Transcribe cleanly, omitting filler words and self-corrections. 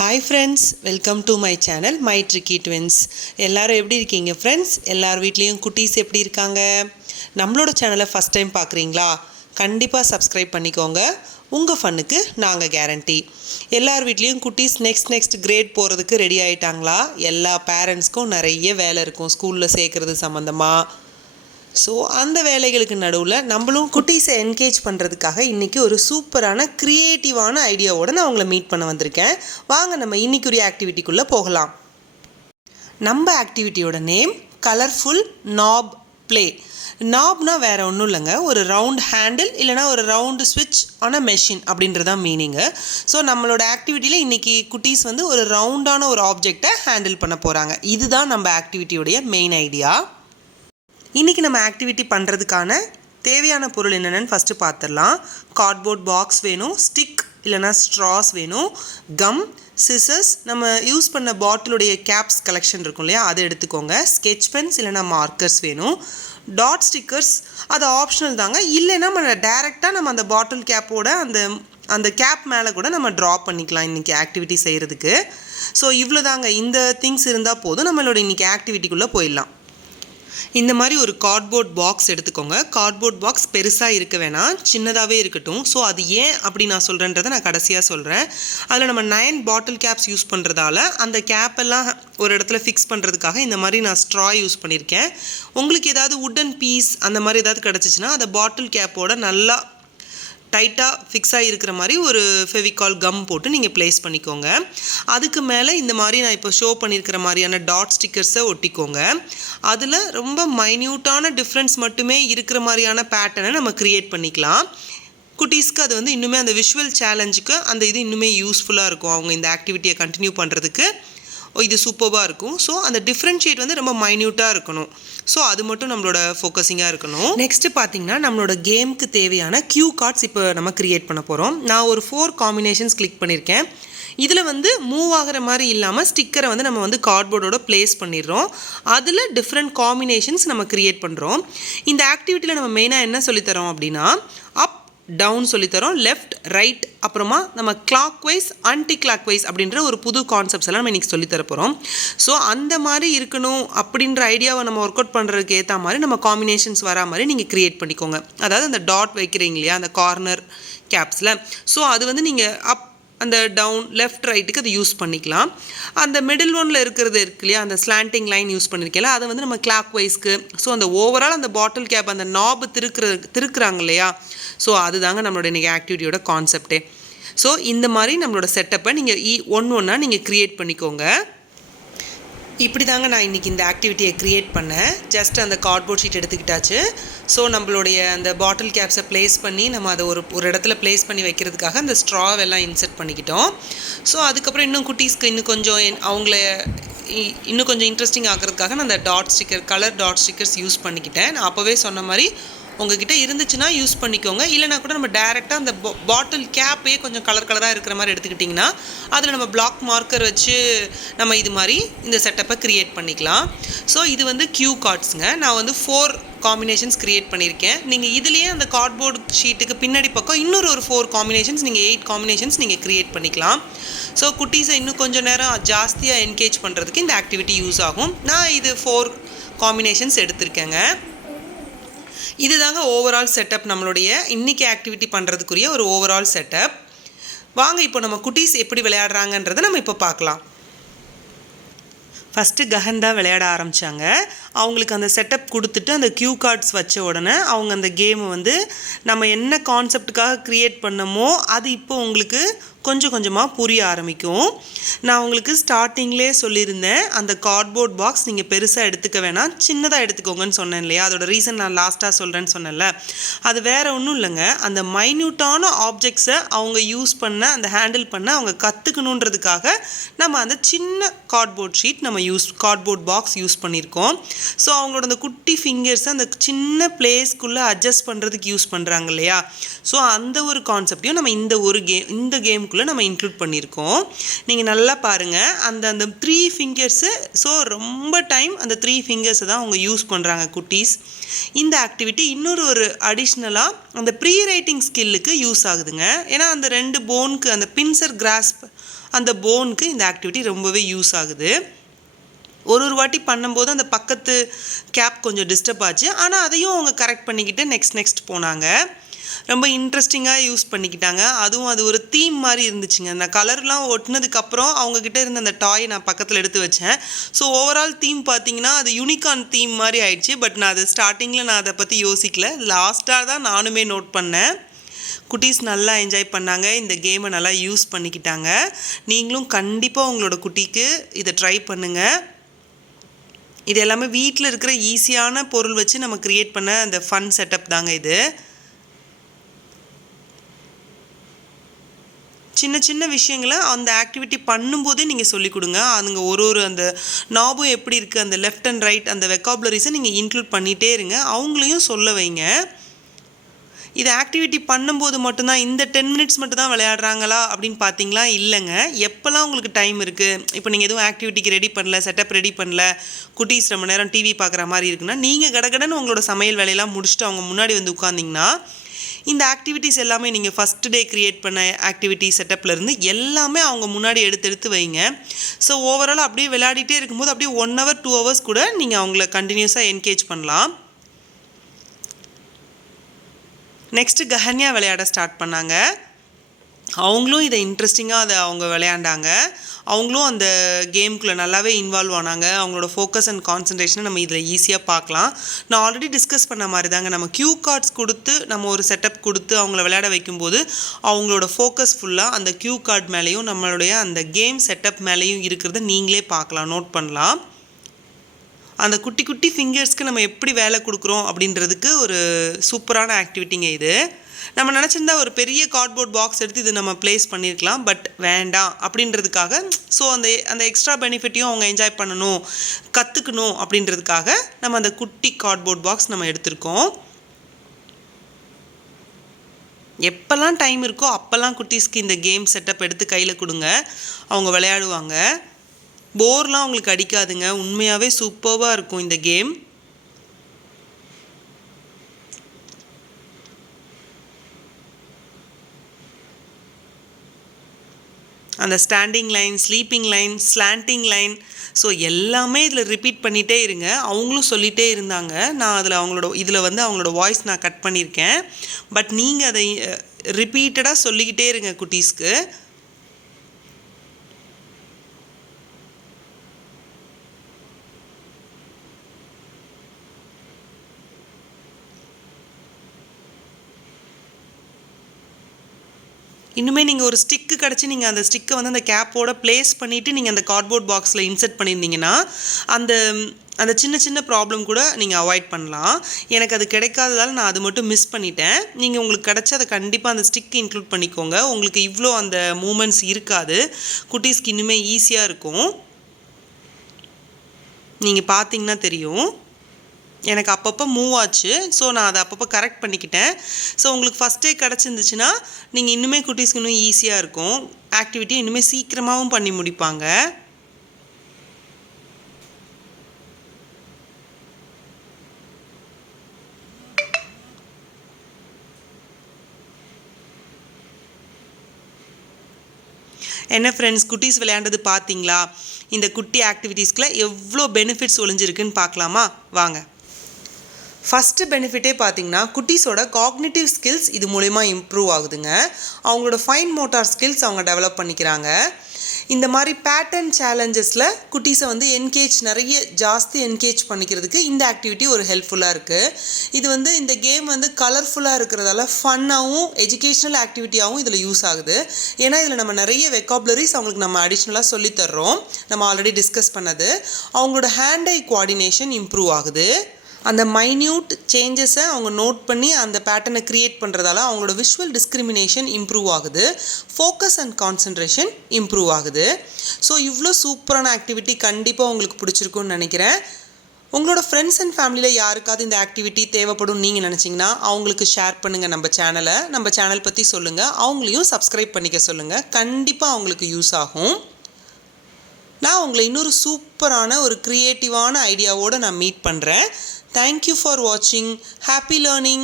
Hi friends, welcome to my channel my tricky twins. எல்லோரும் எப்படி இருக்கீங்க ஃப்ரெண்ட்ஸ்? எல்லார் வீட்லேயும் குட்டீஸ் எப்படி இருக்காங்க? நம்மளோட சேனலை ஃபஸ்ட் டைம் பார்க்குறீங்களா? கண்டிப்பாக சப்ஸ்கிரைப் பண்ணிக்கோங்க. உங்கள் ஃபன்னுக்கு நாங்கள் கேரண்டி. எல்லார் வீட்லேயும் குட்டீஸ் நெக்ஸ்ட் கிரேட் போகிறதுக்கு ரெடி ஆகிட்டாங்களா? எல்லா பேரண்ட்ஸ்க்கும் நிறைய வேலை இருக்கும் ஸ்கூலில் சேர்க்குறது சம்மந்தமாக. ஸோ அந்த வேலைகளுக்கு நடுவில் நம்மளும் குட்டீஸை என்கேஜ் பண்ணுறதுக்காக இன்றைக்கி ஒரு சூப்பரான க்ரியேட்டிவான ஐடியாவோடு நான் உங்களை மீட் பண்ண வந்திருக்கேன். வாங்க நம்ம இன்றைக்குரிய ஆக்டிவிட்டிக்குள்ளே போகலாம். நம்ம ஆக்டிவிட்டியோட நேம் கலர்ஃபுல் நாப் ப்ளே. நாப்னா வேறு ஒன்றும் இல்லைங்க, ஒரு ரவுண்ட் ஹேண்டில் இல்லைனா ஒரு ரவுண்டு ஸ்விட்ச் ஆன மெஷின் அப்படின்றதான் மீனிங்கு. ஸோ நம்மளோட ஆக்டிவிட்டியில் இன்றைக்கி குட்டீஸ் ஒரு ரவுண்டான ஒரு ஆப்ஜெக்டை ஹேண்டில் பண்ண போகிறாங்க. இதுதான் நம்ம ஆக்டிவிட்டியோடைய மெயின் ஐடியா. இன்றைக்கி நம்ம ஆக்டிவிட்டி பண்ணுறதுக்கான தேவையான பொருள் என்னென்னு ஃபஸ்ட்டு பார்த்துடலாம். கார்ட்போர்ட் பாக்ஸ் வேணும், ஸ்டிக் இல்லைனா ஸ்ட்ராஸ் வேணும், கம், சிசர்ஸ், நம்ம யூஸ் பண்ண பாட்டிலுடைய கேப்ஸ் கலெக்ஷன் இருக்கும் இல்லையா, அதை எடுத்துக்கோங்க. ஸ்கெட்ச் பென்ஸ் இல்லைனா மார்க்கர்ஸ் வேணும். டாட் ஸ்டிக்கர்ஸ் அது ஆப்ஷனல் தாங்க, இல்லைன்னா நம்ம டேரெக்டாக நம்ம அந்த பாட்டில் கேப்போட அந்த கேப் மேலே கூட நம்ம ட்ரா பண்ணிக்கலாம் இன்றைக்கி ஆக்டிவிட்டி செய்கிறதுக்கு. ஸோ இவ்வளோ தாங்க, இந்த திங்ஸ் இருந்தால் போதும், நம்மளோட இன்றைக்கி ஆக்டிவிட்டிக்குள்ளே போயிடலாம். இந்த மாதிரி ஒரு கார்ட்போர்ட் பாக்ஸ் எடுத்துக்கோங்க. கார்ட்போர்ட் பாக்ஸ் பெருசாக இருக்க வேணாம், சின்னதாகவே இருக்கட்டும். ஸோ அது ஏன் அப்படி நான் சொல்கிறேன்றதை நான் கடைசியாக சொல்கிறேன். அதில் நம்ம 9 பாட்டில் கேப்ஸ் யூஸ் பண்ணுறதால அந்த கேப்பெல்லாம் ஒரு இடத்துல ஃபிக்ஸ் பண்ணுறதுக்காக இந்த மாதிரி நான் ஸ்ட்ரா யூஸ் பண்ணியிருக்கேன். உங்களுக்கு ஏதாவது வுட்டன் பீஸ் அந்த மாதிரி ஏதாவது கிடச்சிச்சின்னா அதை பாட்டில் கேப்போட நல்லா டைட்டாக ஃபிக்ஸாக இருக்கிற மாதிரி ஒரு ஃபெவிகால் கம் போட்டு நீங்கள் ப்ளேஸ் பண்ணிக்கோங்க. அதுக்கு மேலே இந்த மாதிரி நான் இப்போ ஷோ பண்ணியிருக்கிற மாதிரியான டாட் ஸ்டிக்கர்ஸை ஒட்டிக்கோங்க. அதில் ரொம்ப மைன்யூட்டான டிஃப்ரென்ஸ் மட்டுமே இருக்கிற மாதிரியான பேட்டர்னை நம்ம க்ரியேட் பண்ணிக்கலாம். குட்டீஸ்க்கு அது இன்னுமே அந்த விஷுவல் சேலஞ்சுக்கு அந்த இது இன்னுமே யூஸ்ஃபுல்லாக இருக்கும். அவங்க இந்த ஆக்டிவிட்டியை கண்டினியூ பண்ணுறதுக்கு இது சூப்பராக இருக்கும். ஸோ அந்த டிஃப்ரென்ஷியேட் ரொம்ப மைன்யூட்டாக இருக்கணும். ஸோ அது மட்டும் நம்மளோட ஃபோக்கஸிங்காக இருக்கணும். நெக்ஸ்ட்டு பார்த்திங்கன்னா நம்மளோட கேமுக்கு தேவையான க்யூ கார்ட்ஸ் இப்போ நம்ம க்ரியேட் பண்ண போகிறோம். நான் ஒரு 4 காம்பினேஷன்ஸ் கிளிக் பண்ணியிருக்கேன். இதில் மூவ் ஆகிற மாதிரி இல்லாமல் ஸ்டிக்கரை நம்ம கார்ட்போர்டோட ப்ளேஸ் பண்ணிடுறோம். அதில் டிஃப்ரெண்ட் காம்பினேஷன்ஸ் நம்ம க்ரியேட் பண்ணுறோம். இந்த ஆக்டிவிட்டியில் நம்ம மெயினாக என்ன சொல்லித்தரோம் அப்படின்னா, அப் டவுன் சொல்லித்தரோம், லெஃப்ட் ரைட், அப்புறமா நம்ம clockwise anti clockwise அப்படின்ற ஒரு புது கான்செப்ட்ஸ் எல்லாம் நம்ம இன்றைக்கி சொல்லித்தர போகிறோம். ஸோ அந்த மாதிரி இருக்கணும் அப்படின்ற ஐடியாவை நம்ம ஒர்க் அவுட் பண்ணுறதுக்கு ஏற்ற மாதிரி நம்ம காம்பினேஷன்ஸ் வரா மாதிரி நீங்கள் க்ரியேட் பண்ணிக்கோங்க. அதாவது அந்த டாட் வைக்கிறீங்க இல்லையா அந்த கார்னர் கேப்ஸில், ஸோ அது நீங்கள் அப் அந்த டவுன் லெஃப்ட் ரைட்டுக்கு அதை யூஸ் பண்ணிக்கலாம். அந்த மிடில் ஒன்னில் இருக்கிறது இருக்கு இல்லையா அந்த ஸ்லாண்டிங் லைன் யூஸ் பண்ணியிருக்கல, அதை நம்ம கிளாக் வைஸ்க்கு. ஸோ அந்த ஓவரால் அந்த பாட்டில் கேப் அந்த நாபு திருக்குறாங்க இல்லையா, ஸோ அதுதாங்க நம்மளோட இன்றைக்கி ஆக்டிவிட்டியோட கான்செப்டே. ஸோ இந்த மாதிரி நம்மளோட செட்டப்பை நீங்கள் ஒன்றா நீங்கள் க்ரியேட் பண்ணிக்கோங்க. இப்படி தாங்க நான் இன்றைக்கி இந்த ஆக்டிவிட்டியை க்ரியேட் பண்ணேன். ஜஸ்ட் அந்த கார்ட்போர்ட் ஷீட் எடுத்துக்கிட்டாச்சு. ஸோ நம்மளுடைய அந்த பாட்டில் கேப்ஸை ப்ளேஸ் பண்ணி நம்ம அதை ஒரு இடத்துல ப்ளேஸ் பண்ணி வைக்கிறதுக்காக அந்த ஸ்ட்ராவெல்லாம் இன்செர்ட் பண்ணிக்கிட்டோம். ஸோ அதுக்கப்புறம் இன்னும் குட்டீஸ்க்கு இன்னும் கொஞ்சம் இன்ட்ரெஸ்டிங் ஆகிறதுக்காக நான் அந்த கலர் டாட் ஸ்டிக்கர்ஸ் யூஸ் பண்ணிக்கிட்டேன். நான் அப்போவே சொன்ன மாதிரி உங்ககிட்ட இருந்துச்சுன்னா யூஸ் பண்ணிக்கோங்க, இல்லைனா கூட நம்ம டேரெக்டாக அந்த பாட்டில் கேப்பே கொஞ்சம் கலராக இருக்கிற மாதிரி எடுத்துக்கிட்டிங்கன்னா அதில் நம்ம பிளாக் மார்க்கர் வச்சு நம்ம இது மாதிரி இந்த செட்டப்பை க்ரியேட் பண்ணிக்கலாம். ஸோ இது க்யூ கார்ட்ஸுங்க. நான் 4 காம்பினேஷன்ஸ் க்ரியேட் பண்ணியிருக்கேன். நீங்கள் இதுலேயே அந்த கார்ட்போர்ட் ஷீட்டுக்கு பின்னாடி பக்கம் இன்னொரு 4 காம்பினேஷன்ஸ், நீங்கள் 8 காம்பினேஷன்ஸ் நீங்கள் க்ரியேட் பண்ணிக்கலாம். ஸோ குட்டீஸை இன்னும் கொஞ்சம் நேரம் ஜாஸ்தியாக என்கேஜ் பண்ணுறதுக்கு இந்த ஆக்டிவிட்டி யூஸ் ஆகும். நான் இது 4 காம்பினேஷன்ஸ் எடுத்திருக்கேங்க. இது தாங்க ஓவரால் செட்டப், நம்மளுடைய இன்றைக்கி ஆக்டிவிட்டி பண்ணுறதுக்குரிய ஒரு ஓவரால் செட்டப். வாங்க இப்போ நம்ம குட்டீஸ் எப்படி விளையாடுறாங்கன்றதை நம்ம இப்போ பார்க்கலாம். ஃபஸ்ட்டு கஹன் விளையாட ஆரம்பித்தாங்க. அவங்களுக்கு அந்த செட்டப் கொடுத்துட்டு அந்த க்யூ கார்ட்ஸ் வச்ச உடனே அவங்க அந்த கேமை நம்ம என்ன கான்செப்டுக்காக க்ரியேட் பண்ணமோ அது இப்போ உங்களுக்கு கொஞ்சம் கொஞ்சமாக புரிய ஆரம்பிக்கும். நான் உங்களுக்கு ஸ்டார்டிங்லேயே சொல்லியிருந்தேன், அந்த கார்ட்போர்ட் பாக்ஸ் நீங்கள் பெருசாக எடுத்துக்க வேணாம், சின்னதாக எடுத்துக்கோங்கன்னு சொன்னேன் இல்லையா. அதோட ரீசன் நான் லாஸ்ட்டாக சொல்கிறேன்னு சொன்னேன்ல, அது வேறு ஒன்றும் இல்லைங்க. அந்த மைன்யூட்டான ஆப்ஜெக்ட்ஸை அவங்க யூஸ் பண்ண அந்த ஹேண்டில் பண்ண அவங்க கற்றுக்கணுன்றதுக்காக நம்ம அந்த சின்ன cardboard sheet cardboard box use பண்ணியிருக்கோம். ஸோ அவங்களோட அந்த குட்டி ஃபிங்கர்ஸை அந்த சின்ன பிளேஸ்க்குள்ளே அட்ஜஸ்ட் பண்ணுறதுக்கு யூஸ் பண்ணுறாங்க இல்லையா. ஸோ அந்த ஒரு கான்செப்டையும் நம்ம இந்த கேமுக்குள்ளே நம்ம இன்க்ளூட் பண்ணியிருக்கோம். நீங்கள் நல்லா பாருங்கள், அந்த 3 ஃபிங்கர்ஸு. ஸோ ரொம்ப டைம் அந்த 3 ஃபிங்கர்ஸை தான் அவங்க யூஸ் பண்ணுறாங்க குட்டீஸ். இந்த ஆக்டிவிட்டி ஒரு அடிஷ்னலாக அந்த ப்ரீ ரைட்டிங் ஸ்கில்லுக்கு யூஸ் ஆகுதுங்க. ஏன்னா அந்த 2 போனுக்கு அந்த பின்சர் கிராஸ்ப் அந்த போனுக்கு இந்த ஆக்டிவிட்டி ரொம்பவே யூஸ் ஆகுது. ஒரு வாட்டி பண்ணும்போது அந்த பக்கத்து கேப் கொஞ்சம் டிஸ்டர்ப் ஆச்சு. ஆனால் அதையும் அவங்க கரெக்ட் பண்ணிக்கிட்டு நெக்ஸ்ட் போனாங்க. ரொம்ப இன்ட்ரெஸ்டிங்காக யூஸ் பண்ணிக்கிட்டாங்க. அதுவும் அது ஒரு தீம் மாதிரி இருந்துச்சுங்க. அந்த கலர்லாம் ஒட்டினதுக்கப்புறம் அவங்கக்கிட்ட இருந்த அந்த டாய் நான் பக்கத்தில் எடுத்து வச்சேன். ஸோ ஓவரால் தீம் பார்த்தீங்கன்னா அது யூனிகார்ன் தீம் மாதிரி ஆயிடுச்சு. பட் நான் அது ஸ்டார்டிங்கில் நான் அதை பற்றி யோசிக்கல. லாஸ்ட்டாக தான் நானுமே நோட் பண்ணேன். குட்டீஸ் நல்லா என்ஜாய் பண்ணாங்க. இந்த கேமை நல்லா யூஸ் பண்ணிக்கிட்டாங்க. நீங்களும் கண்டிப்பாக உங்களோட குட்டிக்கு இதை ட்ரை பண்ணுங்கள். இது எல்லாமே வீட்டில் இருக்கிற ஈஸியான பொருள் வச்சு நம்ம க்ரியேட் பண்ண அந்த ஃபன் செட்டப் தாங்க இது. சின்ன சின்ன விஷயங்களை அந்த ஆக்டிவிட்டி பண்ணும்போதே நீங்கள் சொல்லிக் கொடுங்க. அதுங்க ஒரு அந்த நாபும் எப்படி இருக்குது, அந்த லெஃப்ட் அண்ட் ரைட் அந்த வெக்காபுலரிஸை நீங்கள் இன்க்ளூட் பண்ணிகிட்டே இருங்க. அவங்களையும் சொல்ல வைங்க. இது ஆக்டிவிட்டி பண்ணும்போது மட்டும்தான் இந்த 10 மினிட்ஸ் மட்டும் தான் விளையாடுறாங்களா அப்படின்னு பார்த்தீங்களா? இல்லைங்க. எப்போல்லாம் உங்களுக்கு டைம் இருக்குது, இப்போ நீங்கள் எதுவும் ஆக்டிவிட்டிக்கு ரெடி பண்ணல, செட்டப் ரெடி பண்ணல, குட்டீஸ் ரொம்ப நேரம் டிவி பார்க்குற மாதிரி இருக்குன்னா, நீங்கள் கடகடன்னு உங்களோட சமையல் வேலையெல்லாம் முடிச்சுட்டு அவங்க முன்னாடி வந்து உட்காந்திங்கன்னா இந்த ஆக்டிவிட்டீஸ் எல்லாமே நீங்கள் ஃபஸ்ட்டு டே க்ரியேட் பண்ண ஆக்டிவிட்டி செட்டப்லேருந்து எல்லாமே அவங்க முன்னாடி எடுத்து வைங்க. ஸோ ஓவரால் அப்படியே விளையாடிட்டே இருக்கும்போது அப்படியே 1 hour 2 hours கூட நீங்கள் அவங்கள கண்டினியூஸாக என்கேஜ் பண்ணலாம். நெக்ஸ்ட்டு கஹன்யா விளையாட ஸ்டார்ட் பண்ணாங்க. அவங்களும் இதை இன்ட்ரெஸ்டிங்காக அதை அவங்க விளையாண்டாங்க. அவங்களும் அந்த கேமுக்குள்ளே நல்லாவே இன்வால்வ் ஆனாங்க. அவங்களோட ஃபோக்கஸ் அண்ட் கான்சன்ட்ரேஷனை நம்ம இதில் ஈஸியாக பார்க்கலாம். நான் ஆல்ரெடி டிஸ்கஸ் பண்ண மாதிரி தாங்க, நம்ம க்யூ கார்ட்ஸ் கொடுத்து நம்ம ஒரு செட்டப் கொடுத்து அவங்கள விளையாட வைக்கும்போது அவங்களோட ஃபோக்கஸ் ஃபுல்லாக அந்த க்யூ கார்ட் மேலேயும் நம்மளுடைய அந்த கேம் செட்டப் மேலேயும் இருக்கிறத நீங்களே பார்க்கலாம், நோட் பண்ணலாம். அந்த குட்டி குட்டி ஃபிங்கர்ஸ்க்கு நம்ம எப்படி வேலை கொடுக்குறோம் அப்படின்றதுக்கு ஒரு சூப்பரான ஆக்டிவிட்டிங்க இது. நம்ம நினச்சிருந்தா ஒரு பெரிய கார்ட்போர்ட் பாக்ஸ் எடுத்து இது நம்ம ப்ளேஸ் பண்ணியிருக்கலாம். பட் வேண்டாம் அப்படின்றதுக்காக, ஸோ அந்த எக்ஸ்ட்ரா பெனிஃபிட்டையும் அவங்க என்ஜாய் பண்ணணும், கற்றுக்கணும் அப்படின்றதுக்காக நம்ம அந்த குட்டி கார்ட்போர்ட் பாக்ஸ் நம்ம எடுத்திருக்கோம். எப்போல்லாம் டைம் இருக்கோ அப்போல்லாம் குட்டீஸ்க்கு இந்த கேம் செட்டப் எடுத்து கையில் கொடுங்க, அவங்க விளையாடுவாங்க. போர்லாம் அவங்களுக்கு அடிக்காதுங்க. உண்மையாகவே சூப்பராக இருக்கும் இந்த கேம். அந்த standing line, sleeping line, slanting line, so எல்லாமே இதில் ரிப்பீட் பண்ணிகிட்டே இருங்க. அவங்களும் சொல்லிகிட்டே இருந்தாங்க. நான் அதில் அவங்களோட வாய்ஸ் நான் கட் பண்ணியிருக்கேன். பட் நீங்கள் அதை ரிப்பீட்டடாக சொல்லிக்கிட்டே இருங்க குட்டீஸ்க்கு. இன்னுமே நீங்கள் ஒரு ஸ்டிக்கு கிடச்சி நீங்கள் அந்த ஸ்டிக்கை வந்து அந்த கேப்போட ப்ளேஸ் பண்ணிவிட்டு நீங்கள் அந்த கார்ட்போர்ட் பாக்ஸில் இன்சர்ட் பண்ணியிருந்தீங்கன்னா அந்த சின்ன சின்ன ப்ராப்ளம் கூட நீங்கள் அவாய்ட் பண்ணலாம். எனக்கு அது கிடைக்காததால் நான் அது மட்டும் மிஸ் பண்ணிட்டேன். நீங்கள் உங்களுக்கு கிடச்சி அதை கண்டிப்பாக அந்த ஸ்டிக் இன்க்ளூட் பண்ணிக்கோங்க. உங்களுக்கு இவ்வளோ அந்த மூமெண்ட்ஸ் இருக்காது. குட்டீஸ்க்கு இன்னுமே ஈஸியாக இருக்கும். நீங்கள் பார்த்தீங்கன்னா தெரியும். எனக்கு அப்பப்போ மூவ் ஆச்சு. ஸோ நான் அதை அப்பப்போ கரெக்ட் பண்ணிக்கிட்டேன். ஸோ உங்களுக்கு ஃபஸ்ட்டே கிடச்சிருந்துச்சுன்னா நீங்கள் இன்னுமே குட்டீஸ்க்கு இன்னும் ஈஸியாக இருக்கும். ஆக்டிவிட்டியை இன்னுமே சீக்கிரமாகவும் பண்ணி முடிப்பாங்க. என்ன ஃப்ரெண்ட்ஸ், குட்டீஸ் விளையாண்டது பார்த்தீங்களா? இந்த குட்டி ஆக்டிவிட்டீஸ்க்குள்ள எவ்வளோ பெனிஃபிட்ஸ் ஒளிஞ்சிருக்குன்னு பார்க்கலாமா? வாங்க. ஃபஸ்ட்டு பெனிஃபிட்டே பார்த்திங்கன்னா குட்டீஸோட காக்னிட்டிவ் ஸ்கில்ஸ் இது மூலிமா இம்ப்ரூவ் ஆகுதுங்க. அவங்களோட ஃபைன் மோட்டார் ஸ்கில்ஸ் அவங்க டெவலப் பண்ணிக்கிறாங்க. இந்த மாதிரி பேட்டர்ன் சேலஞ்சஸில் குட்டீஸை வந்து நிறைய ஜாஸ்தி என்கேஜ் பண்ணிக்கிறதுக்கு இந்த ஆக்டிவிட்டி ஒரு ஹெல்ப்ஃபுல்லாக இருக்குது. இது வந்து இந்த கேம் வந்து கலர்ஃபுல்லாக இருக்கிறதால ஃபன்னாகவும் எஜுகேஷ்னல் ஆக்டிவிட்டியாகவும் இதில் யூஸ் ஆகுது. ஏன்னா இதில் நம்ம நிறைய வெக்காபுலரிஸ் அவங்களுக்கு நம்ம அடிஷ்னலாக சொல்லித்தர்றோம். நம்ம ஆல்ரெடி டிஸ்கஸ் பண்ணது. அவங்களோட ஹேண்ட் ஐ கோஆர்டினேஷன் இம்ப்ரூவ் ஆகுது. அந்த மைன்யூட் சேஞ்சஸை அவங்க நோட் பண்ணி அந்த பேட்டர்னை க்ரியேட் பண்ணுறதால அவங்களோட விஷுவல் டிஸ்கிரிமினேஷன் இம்ப்ரூவ் ஆகுது. ஃபோக்கஸ் அண்ட் கான்சன்ட்ரேஷன் இம்ப்ரூவ் ஆகுது. ஸோ இவ்வளோ சூப்பரான ஆக்டிவிட்டி கண்டிப்பாக உங்களுக்கு பிடிச்சிருக்குன்னு நினைக்கிறேன். உங்களோட ஃப்ரெண்ட்ஸ் அண்ட் ஃபேமிலியில் யாருக்காவது இந்த ஆக்டிவிட்டி தேவைப்படும் நீங்கள் நினச்சிங்கன்னா அவங்களுக்கு ஷேர் பண்ணுங்கள். நம்ம சேனல் பற்றி சொல்லுங்கள். அவங்களையும் சப்ஸ்கிரைப் பண்ணிக்க சொல்லுங்கள். கண்டிப்பாக அவங்களுக்கு யூஸ் ஆகும். நான் உங்களை இன்னொரு சூப்பரான ஒரு க்ரியேட்டிவான ஐடியாவோடு நான் மீட் பண்ணுறேன். Thank you for watching. Happy learning.